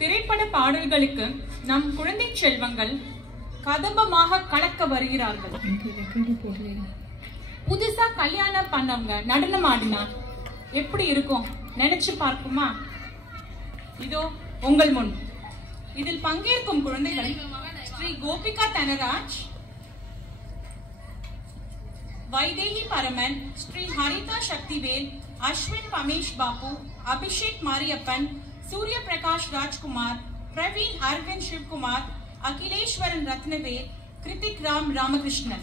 திரைப்பட பாடல்களுக்கு நம் குழந்தை செல்வங்கள் கதம்பமாக கலக்க வருகிறார்கள். புதுசா கல்யாணம் பண்ணவங்க நடனம் ஆடினா எப்படி இருக்கும் நினைச்சு பார்க்குமா? இதோ உங்கள் முன் இதில் பங்கேற்கும் குழந்தைகள் ஸ்ரீ கோபிகா தனராஜ், வைதேகி பரமன், ஸ்ரீ ஹரிதா சக்திவேல், அஸ்வின் பமேஷ் பாபு, அபிஷேக் மாரியப்பன், सूर्य प्रकाश राजकुमार, प्रवीण अरविंद शिवकुमार, अखिलेश्वरन रत्नवेल, कृतिक राम रामकृष्णन.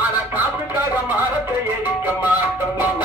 ஆனா காசுக்காக மாறத்தை எரிக்க மாட்டோம்.